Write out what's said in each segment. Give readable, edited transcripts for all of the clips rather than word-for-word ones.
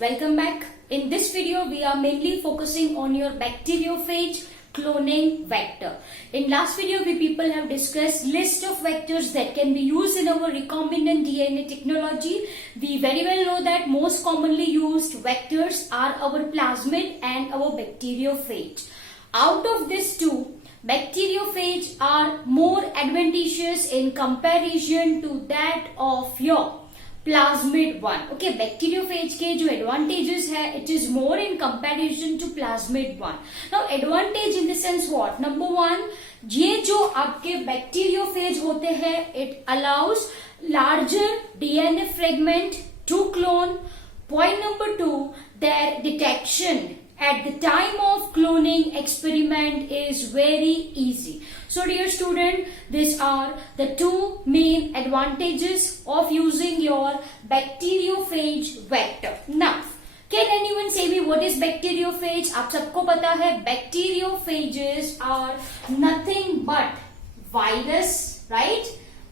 welcome back. In this video, we are mainly focusing on your bacteriophage cloning vector. In last video, we people have discussed list of vectors that can be used in our recombinant DNA technology. We very well know that most commonly used vectors are our plasmid and our bacteriophage. Out of these two, bacteriophage are more advantageous in comparison to that of your plasmid one. Okay, bacteriophage के जो advantages है, it is more in comparison to plasmid one. Now advantage in the sense what? Number one, ये जो आपके bacteriophage होते हैं, it allows larger DNA fragment to clone. Point number two, their detection at the time of cloning experiment is very easy. So dear student, these are the two main advantages of using your bacteriophage vector. Now, can anyone say me what is bacteriophage? आप सबको पता है bacteriophages are nothing but virus, right?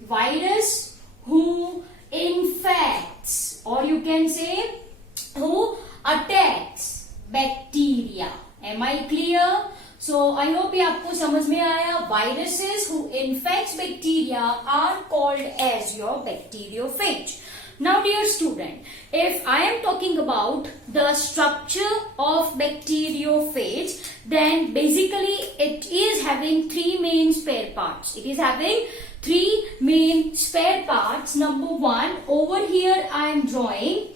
Virus who infects, or you can say who attacks bacteria. Am I clear? So I hope ये आपको समझ में आया. Viruses who infects bacteria are called as your bacteriophage. Now dear student, if I am talking about the structure of bacteriophage, then basically it is having three main spare parts. It is having three main spare parts. Number one, over here I am drawing,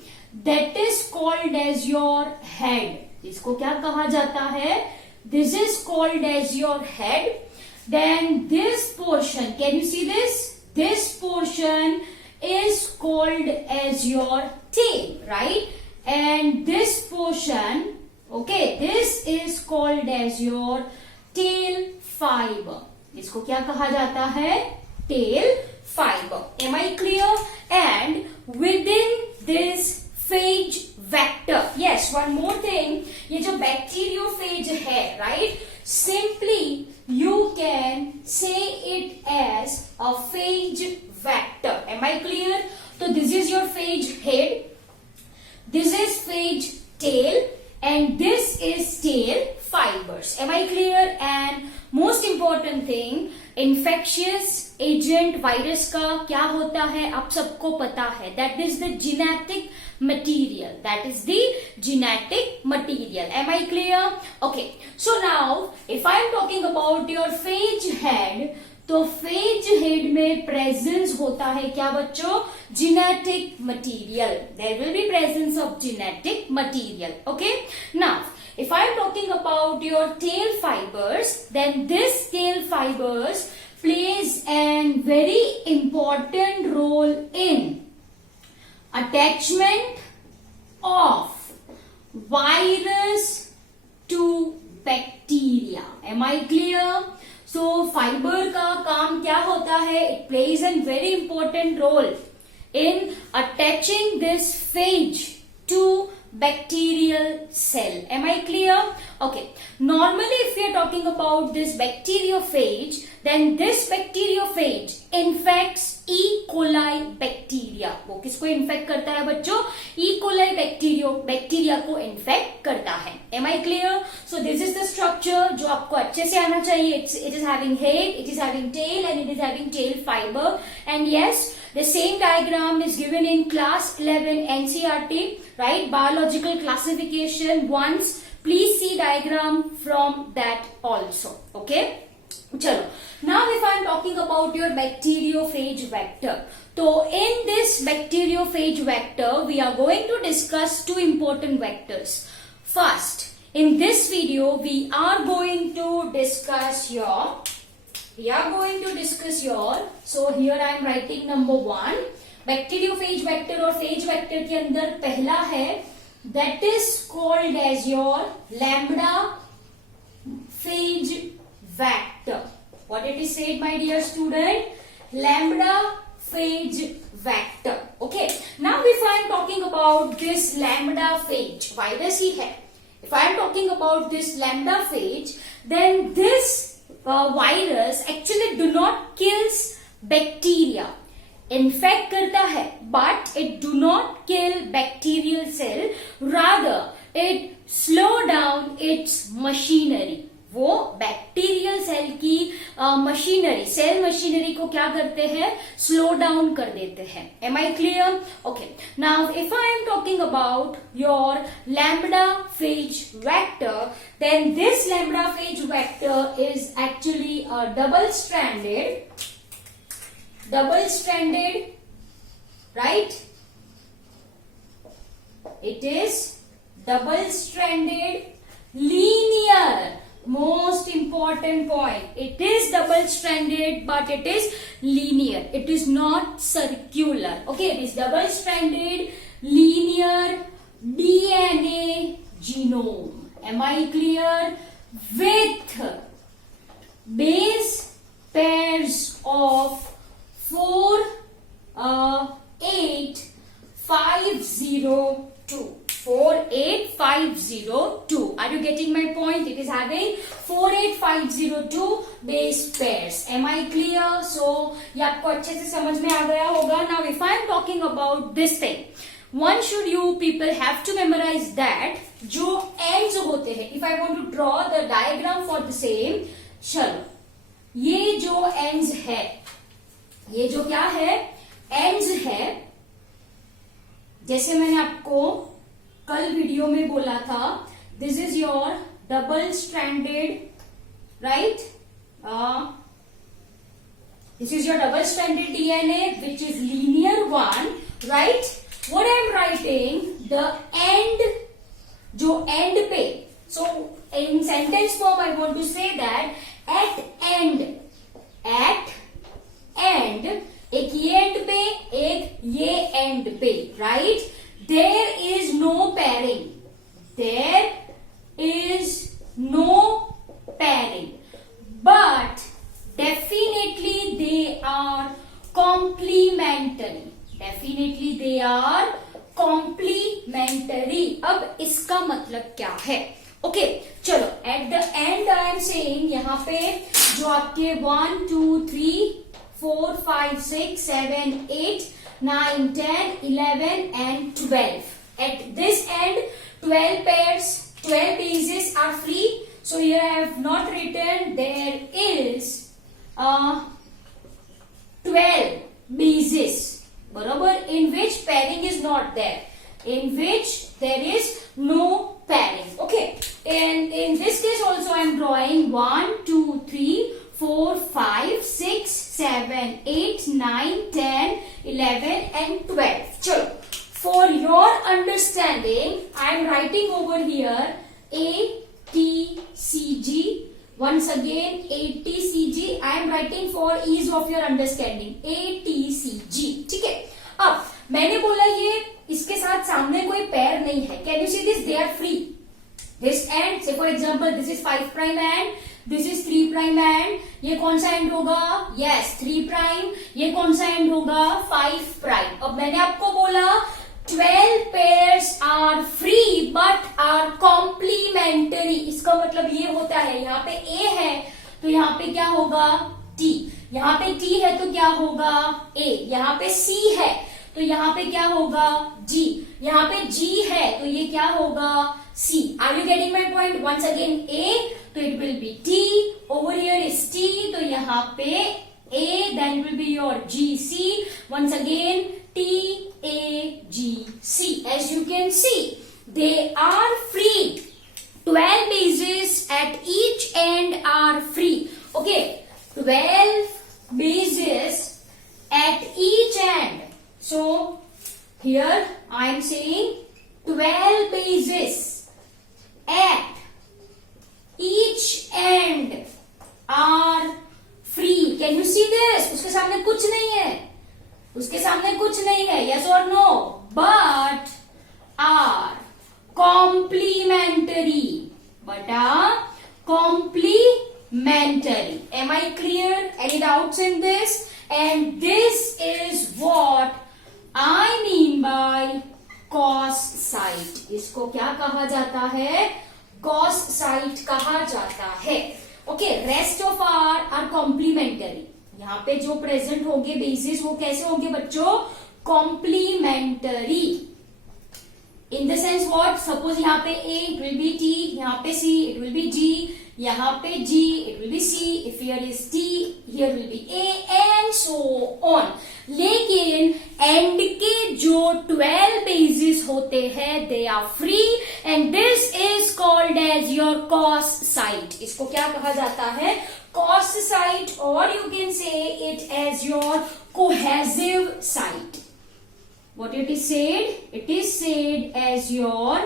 that is called as your head. इसको क्या कहा जाता है? This is called as your head. Then this portion, can you see this? This portion is called as your tail, right? And this portion, okay, this is called as your tail fiber. इसको क्या कहा जाता है? Tail fiber. Am I clear? And within this phage vector, yes, one more thing, ये जो bacteriophage है, right? Simply you can say it as a phage vector. Am I clear? So this is your phage head, this is phage tail, and this is tail fibers. Am I clear? And most important thing, infectious agent virus का क्या होता है आप सबको पता है. That is the genetic material. That is the genetic material. Am I clear? Okay. So now, if I am talking about your phage head, तो phage head में presence होता है क्या बच्चों? Genetic material. There will be presence of genetic material. Okay. Now, if I am talking about your tail fibers, then this tail fibers plays a very important role in attachment of virus to bacteria. Am I clear? So fiber का काम क्या होता है? It plays a very important role in attaching this phage to bacterial cell. Am I clear? Okay. Normally if we are talking about this bacteriophage, then this bacteriophage infects E. coli bacteria. वो किसको infect करता है बच्चों? E. coli bacteria को infect करता है. Am I clear? So this is the structure जो आपको अच्छे से आना चाहिए. It is having head, it is having tail, and it is having tail fiber. And yes, the same diagram is given in class 11 NCERT, right? Biological classification. Once, please see diagram from that also. Okay? Chalo. Now if I am talking about your bacteriophage vector, so in this bacteriophage vector, we are going to discuss two important vectors. First, in this video, we are going to discuss your, so here I am writing number one, bacteriophage vector or phage vector के अंदर पहला है, that is called as your lambda phage vector. What it is said, my dear student? Lambda phage vector. Okay. Now if I am talking about this lambda phage, virus ही है. If I am talking about this lambda phage, then this virus actually do not kills bacteria. Infect करता है, but it do not kill bacterial cell, rather it slow down its machinery. वो bacterial cell की machinery, cell machinery को क्या करते हैं, slow down कर देते हैं। Am I clear? Okay, now if I am talking about your lambda phage vector, then this lambda phage vector is actually a double stranded, right? It is double stranded linear. Most important point. It is double stranded, but it is linear. It is not circular. Okay, it is double stranded linear DNA genome. Am I clear? With base pairs of 4, 8, 502. 48502. Are you getting my point? It is having 48502 base pairs. Am I clear? So ये आपको अच्छे से समझ में आ गया होगा. Now if I am talking about this thing, one should you people have to memorize that जो ends होते हैं. If I want to draw the diagram for the same, चलो ये जो ends है, ये जो क्या है, ends है, जैसे मैंने आपको कल वीडियो में बोला था, this is your double stranded, right? This is your double stranded DNA which is linear one, right? What I am writing, the end, जो एंड पे, so in sentence form I want to say that at end, एक ये end पे, एक ये end पे, right? There is no pairing. There is no pairing. But definitely they are complementary. Definitely they are complementary. अब इसका मतलब क्या है? Okay, चलो at the end I am saying यहाँ पे जो आपके 1, 2, 3, 4, 5, 6, 7, 8, 9, 10, 11 and 12. At this end, 12 pairs, 12 bases are free. So here I have not written, there is 12 bases, barabar, in which pairing is not there, in which there is no pairing. Okay, and in this case also I am drawing 1, 2, 3, 4, 5, 6, 7, 8, 9, 10, 11 and 12. Chalo, for your understanding, I am writing over here ATCG. Once again, ATCG. I am writing for ease of your understanding. ATCG. ठीक है? अब मैंने बोला ये इसके साथ सामने कोई पेयर नहीं है. Can you see this? They are free. This end, say for example, this is 5 prime end, this is 3 prime end. ये कौन सा एंड होगा? Yes, 3 prime. ये कौन सा एंड होगा? 5 prime. अब मैंने आपको बोला 12 pairs are free but are complementary. इसका मतलब ये होता है, यहाँ पे A है तो यहाँ पे क्या होगा? T. यहाँ पे T है तो क्या होगा? A. यहाँ पे C है तो यहाँ पे क्या होगा? G. यहाँ पे G है तो ये क्या होगा? C. Are you getting my point? Once again A, तो it will be T. Over here is T, तो यहाँ पे A, then it will be your GC. Once again T A G C. As you can see, they are free. 12 bases at each end are free. Okay, 12 bases at each end. So here I am saying 12 bases at each end are free. Can you see this? उसके सामने कुछ नहीं है, उसके सामने कुछ नहीं है. Yes or no? But are complementary. But are complementary. Am I clear? Any doubts in this? And this is what I mean by cos site. इसको क्या कहा जाता है? cos site कहा जाता है. Okay, rest of are complementary. यहाँ पे जो प्रेजेंट होंगे बेसिस वो कैसे होंगे बच्चों, complementary. In the sense what, suppose यहाँ पे A it will be T, यहाँ पे C it will be G, यहाँ पे G it will be C, if here is T here will be A and so on. लेकिन end के जो 12 bases होते हैं they are free and this is called as your cos site. इसको क्या कहा जाता है, कॉस साइट, और you can say it as your cohesive site. What it is said? It is said as your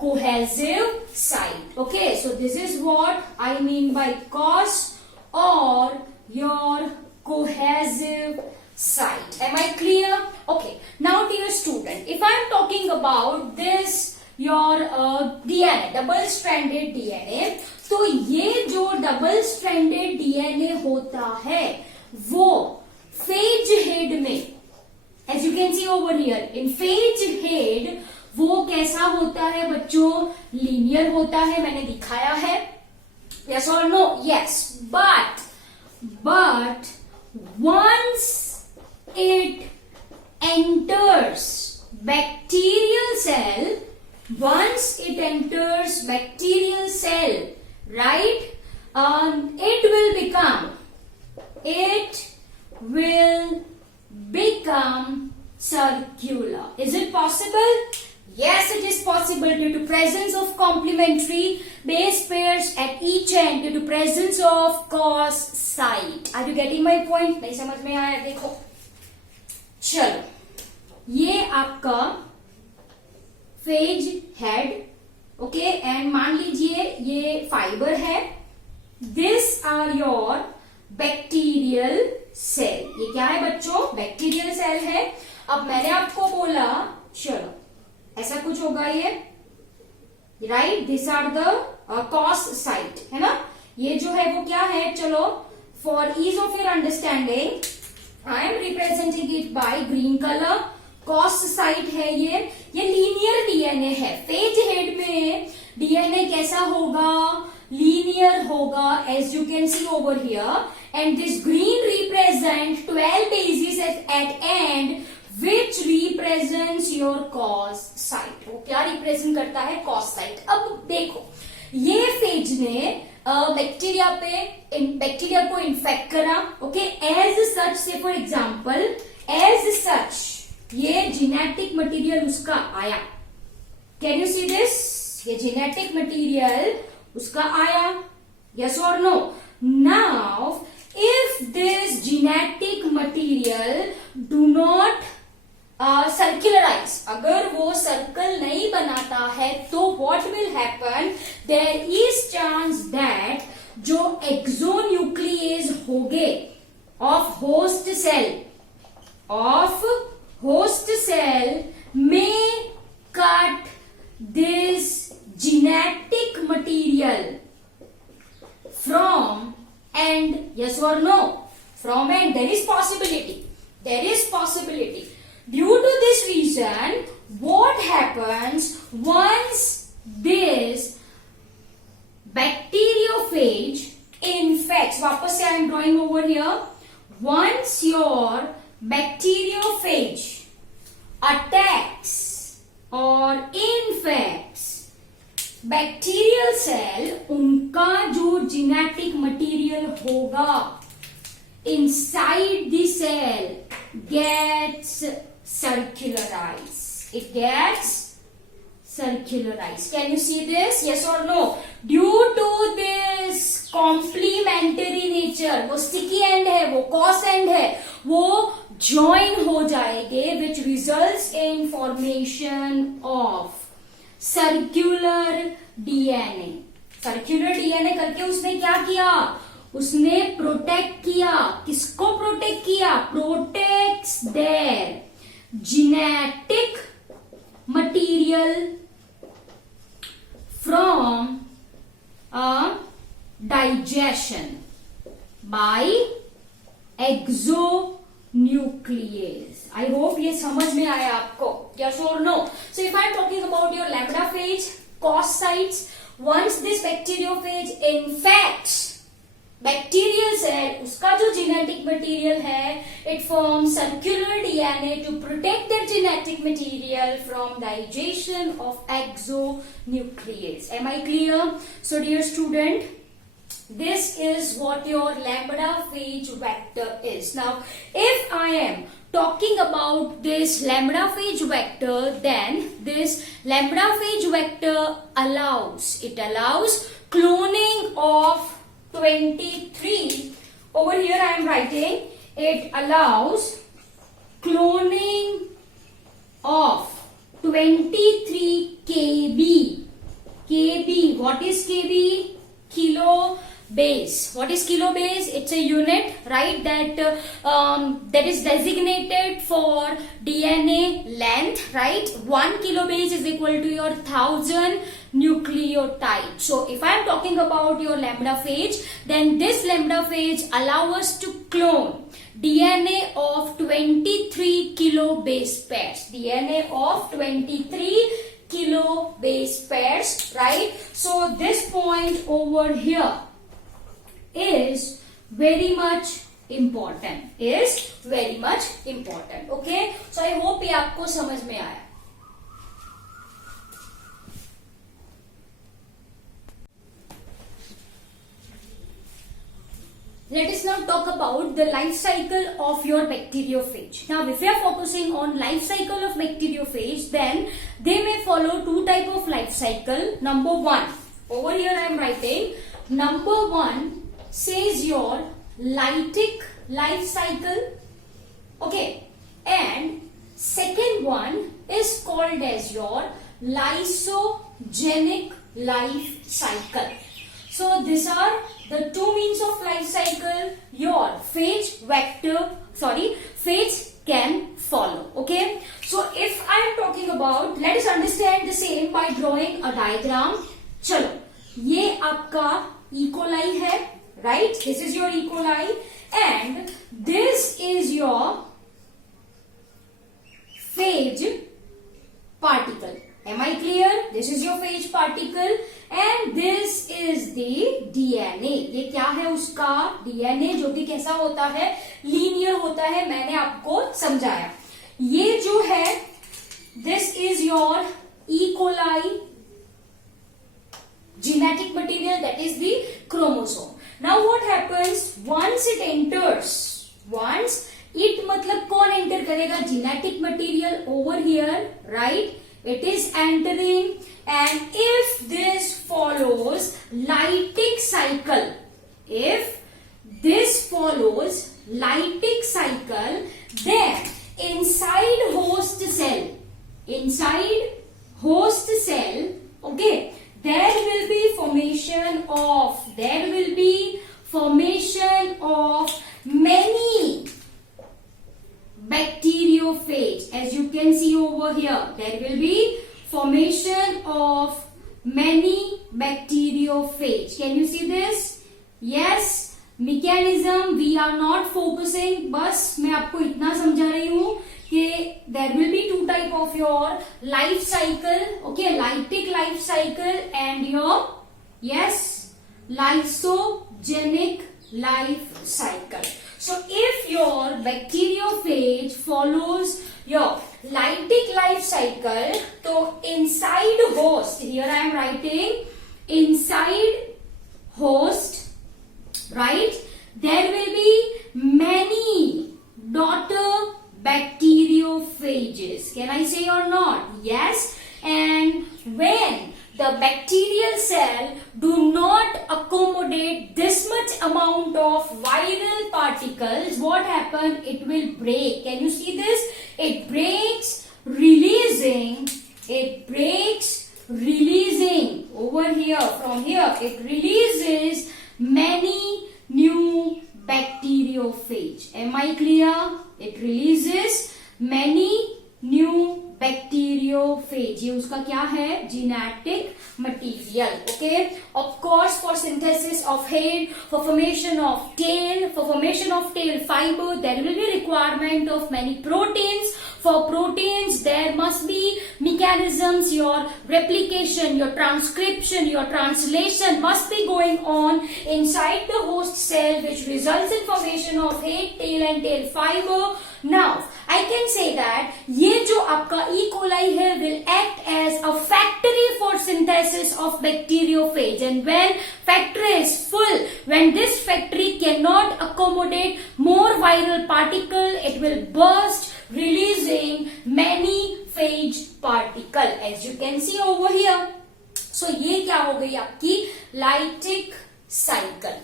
cohesive site. Okay, so this is what I mean by cos or your cohesive site. Am I clear? Okay, now dear student, if I am talking about this your DNA, double stranded DNA, तो ये जो double stranded DNA होता है वो phase head में, as you can see over here in phage head, वो कैसा होता है बच्चों, लीनियर होता है, मैंने दिखाया है, yes or no, yes, but once it enters bacterial cell, right, it will become circular. Is it possible? Yes, it is possible due to presence of complementary base pairs at each end, due to presence of cos site. Are you getting my point? नहीं समझ में आया? देखो, चलो, ये आपका phase head, okay, and मान लीजिए ये फाइबर है, this are your bacterial cell. ये क्या है बच्चों, बैक्टीरियल सेल है। अब मैंने आपको बोला चलो ऐसा कुछ होगा ये, right, this are the cos site, है ना। ये जो है वो क्या है, चलो for ease of your understanding I am representing it by green colour. Cos site है ये लीनियर डीएनए है। फेज हेड में डीएनए कैसा होगा, लीनियर होगा, as you can see over here, and this green represent 12 bases at end which represents your cos site। वो क्या represent करता है, cos site। अब देखो ये फेज ने बैक्टीरिया को इन्फेक्ट करा, ओके, एज सच से फॉर एग्जाम्पल एज सच ये जेनेटिक मटेरियल उसका आया, कैन यू सी दिस, ये जेनेटिक मटेरियल उसका आया, यस और no. Now if this genetic material do not circularize, अगर वो सर्कल नहीं बनाता है तो what will happen, there is chance that जो एक्सोन्यूक्लियस होंगे of host cell may cut this genetic material from end, yes or no, from end, there is possibility, due to this reason what happens once this bacteriophage infects, वापस से I am drawing over here, once your bacteriophage attacks or infects bacterial cell, उनका जो genetic material होगा inside the cell gets circularized, it gets circularized. Can you see this, yes or no? Due to this complementary nature, वो sticky end है, वो cos end है, वो join हो जाएंगे which results in formation of circular DNA. Circular DNA करके उसने क्या किया, उसने प्रोटेक्ट किया, किसको प्रोटेक्ट किया, protects there genetic material from digestion bye exonuclease. I hope ये समझ में आया आपको, yes or no? So if I am talking about your lambda phage, cos sites, once this bacteriophage infects bacterial cell, उसका जो genetic material है, it form circular DNA to protect that genetic material from digestion of exonuclease. Am I clear? So dear student, this is what your lambda phage vector is. Now, if I am talking about this lambda phage vector, then this lambda phage vector allows cloning of 23. Over here I am writing, it allows cloning of 23 kb. kb, what is kb? Kilo base. What is kilo base? It's a unit, right, that is designated for DNA length, right? 1 kilo base is equal to your 1000 nucleotides. So if I am talking about your lambda phage, then this lambda phage allow us to clone DNA of 23 kilo base pairs. DNA of 23 kilo base pairs, right? So this point over here is very much important. Okay, so I hope ये आपको समझ में आया. Let us now talk about the life cycle of your bacteriophage. Now, if you are focusing on life cycle of bacteriophage, then they may follow two type of life cycle. Number one, over here I am writing, number one says your lytic life cycle, okay, and second one is called as your lysogenic life cycle. So these are the two means of life cycle your phage can follow. Okay, so if I am talking about, let us understand the same by drawing a diagram. चलो, ये आपका E. coli है, right? This is your E. coli and this is your phage particle. Am I clear? This is your phage particle and this is the DNA. ये क्या है उसका DNA, जो कि कैसा होता है, लीनियर होता है, मैंने आपको समझाया. ये जो है, this is your E. coli genetic material, that is the chromosome. Now what happens once it enters, once it मतलब कौन enter करेगा, genetic material over here, right? It is entering and if this follows lytic cycle, if this follows lytic cycle, then inside host cell, okay, there will be formation of many bacteriophage. As you can see over here, there will be formation of many bacteriophage. Can you see this? Yes, mechanism we are not focusing, बस मैं आपको इतना समझा रही हूँ कि there will be two type of your life cycle, okay, lytic life cycle and your, yes, lysogenic life cycle. So if your bacteriophage follows your lytic life cycle, तो inside host, here I am writing inside host, right, there will be many daughter bacteriophages. Can I say or not? Yes. And when the bacterial cell do not accommodate this much amount of viral particles, what happens? It will break. Can you see this? It breaks, releasing over here, from here, it releases many new bacteriophage. Am I clear? It releases many new bacteriophage. ये उसका क्या है? Genetic material. material. Okay, of course, for synthesis of head, for formation of tail fiber, there will be requirement of many proteins. For proteins, there must be mechanisms. Your replication, your transcription, your translation must be going on inside the host cell, which results in formation of head, tail and tail fiber. Now, I can say that ये जो आपका E. coli है will act as a factory for synthesis of bacteriophage, and when factory is full, when this factory cannot accommodate more viral particle, it will burst, releasing many phage particle, as you can see over here. So ये क्या हो गई आपकी lytic cycle.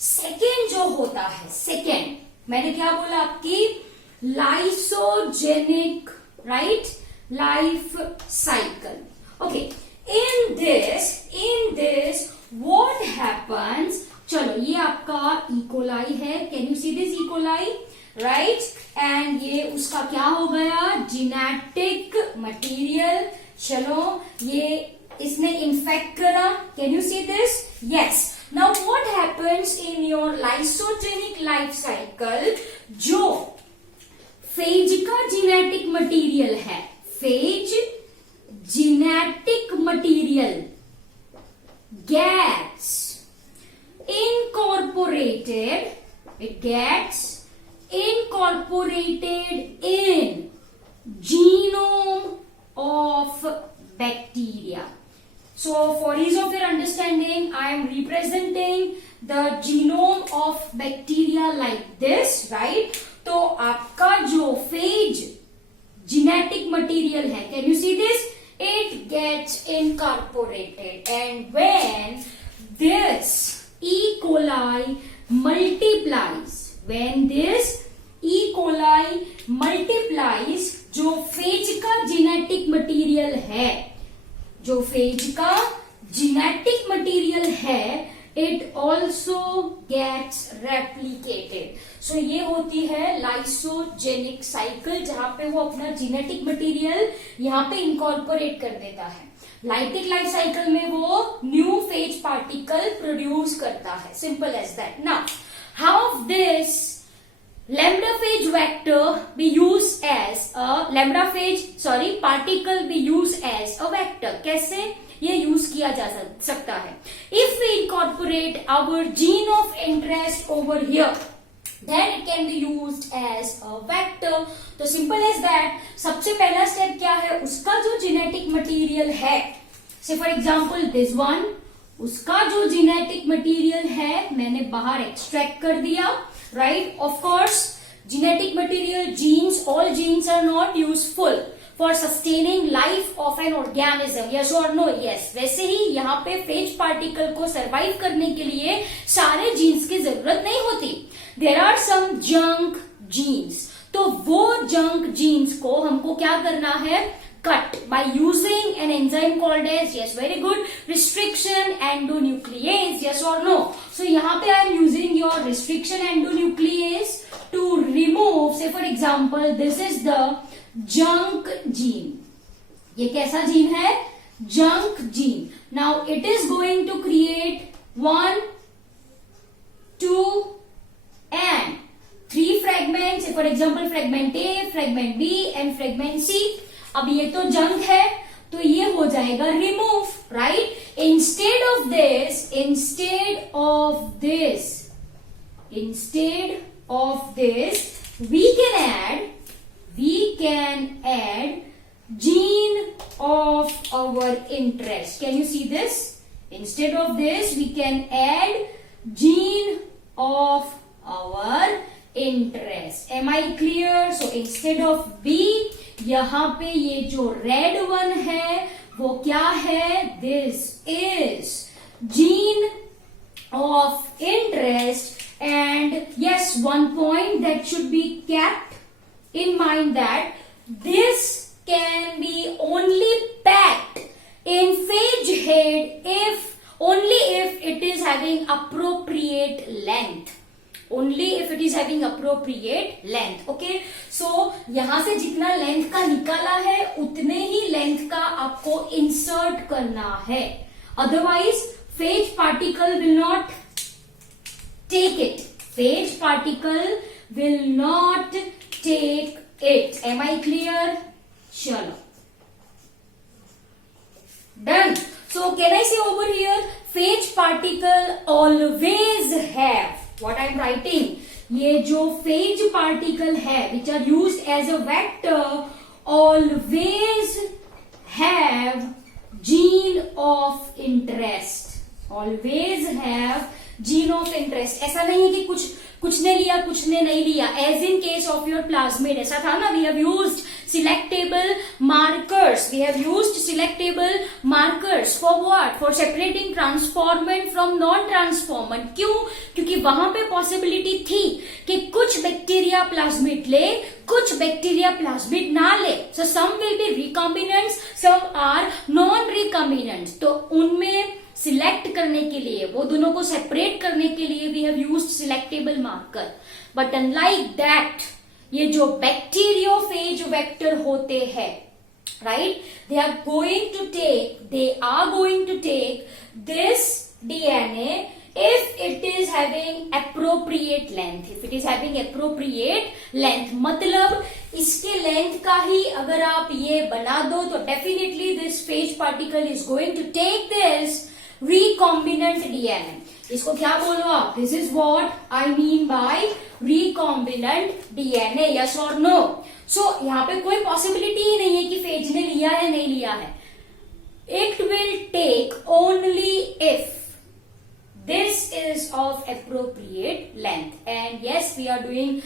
Second जो होता है, second मैंने क्या बोला आपकी lysogenic, right, life cycle. Okay, in this what happens, चलो ये आपका E. coli है, can you see this E. coli, right, and ये उसका क्या हो गया genetic material. चलो ये इसने इन्फेक्ट करा, can you see this, yes. Now what happens in your lysogenic life cycle, जो फेज का जेनेटिक मटेरियल है, phase genetic material gets incorporated, it gets incorporated in genome of bacteria. So for ease of your understanding, I am representing the genome of bacteria like this, right? तो आपका जो phage genetic material है, can you see this, it gets incorporated, and when this E. coli multiplies, when this E. coli multiplies, जो phage का genetic material है, जो phage का genetic material है, it also gets replicated. So ये होती है लाइसोजेनिक साइकिल, जहां पे वो अपना जेनेटिक मटेरियल यहाँ पे इनकॉर्पोरेट कर देता है. लाइटिक लाइफ साइकिल में वो न्यू फेज पार्टिकल प्रोड्यूस करता है. Simple as that. Now how this lambda-phage vector be used as a particle be used as a vector. कैसे ये यूज किया जा सकता है? If we incorporate our gene of interest over here, then it can be used as a vector. तो simple as that. सबसे पहला step क्या है? उसका जो जेनेटिक मटेरियल है, say for example this one, उसका जो जेनेटिक मटेरियल है मैंने बाहर एक्सट्रैक्ट कर दिया, right? Of course, genetic material, genes, all genes are not useful for sustaining life of an organism. Yes or no? Yes. वैसे ही यहाँ पे फेज पार्टिकल को सरवाइव करने के लिए सारे जीन्स की जरूरत नहीं होती. There are some junk genes. तो वो जंक जीन्स को हमको क्या करना है? Cut by using an enzyme called as, yes, very good, restriction endonuclease. Yes or no? So यहाँ पे I am using your restriction endonuclease to remove, say for example, this is the junk gene. ये कैसा gene है? Junk gene. Now it is going to create 1, 2 and 3 fragments. Say for example, fragment A, fragment B and fragment C. अब ये तो junk है, तो ये हो जाएगा remove, right? Instead of this we can add gene of our interest. Can you see this? Instead of this we can add gene of our interest. Am I clear? So instead of B, यहाँ पे ये जो red one है वो क्या है? This is gene of interest. And yes, one point that should be kept in mind that this can be only packed in phase head if it is having appropriate length. Only if it is having appropriate length. Okay, so यहां से जितना length का निकाला है उतने ही length का आपको insert करना है. otherwise phage particle will not take it. Phage particle will not take it. Am I clear? Chalo. Done. So can I say over here, phage particle always have, what I am writing, ये जो phage particle है which are used as a vector always have gene of interest. Always have gene of interest. ऐसा नहीं है कि कुछ ने लिया कुछ ने नहीं लिया. As in case of your plasmid ऐसा था ना, we have used selectable markers. We have used selectable markers for what? For separating transformant from non-transformant. क्यों? क्योंकि वहां पे possibility थी कि कुछ बैक्टीरिया प्लाज्मिड ले, कुछ बैक्टीरिया प्लाज्मिड ना ले. So some will be recombinants, some are non-recombinants. तो उनमें सिलेक्ट करने के लिए, वो दोनों को सेपरेट करने के लिए we have used selectable marker. But unlike that, ये जो बैक्टीरियोफेज वेक्टर होते हैं, right, they are going to take this DNA if it is having appropriate length. If it is having appropriate length, मतलब इसके length का ही अगर आप ये बना दो तो definitely this phage particle is going to take this recombinant DNA. इसको क्या बोलो आप? This is what I mean by recombinant DNA. Yes or no? So यहाँ पे कोई possibility ही नहीं है कि phage ने लिया है नहीं लिया है. It will take only if this is of appropriate length. And yes, we are doing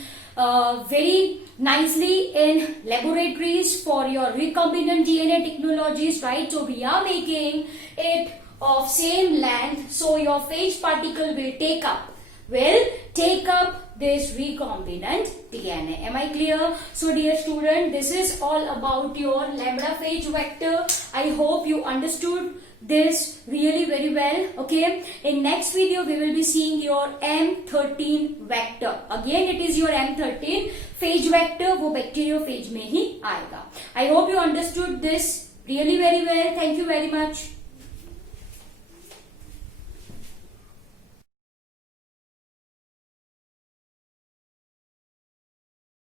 very nicely in laboratories for your recombinant DNA technologies, right? So we are making it of same length, so your phage particle will take up this recombinant DNA. Am I clear? So dear student, this is all about your lambda phage vector. I hope you understood this really very well. Okay, in next video we will be seeing your M13 vector. Again it is your M13 phage vector, वो bacteriophage में ही आएगा. I hope you understood this really very well. Thank you very much.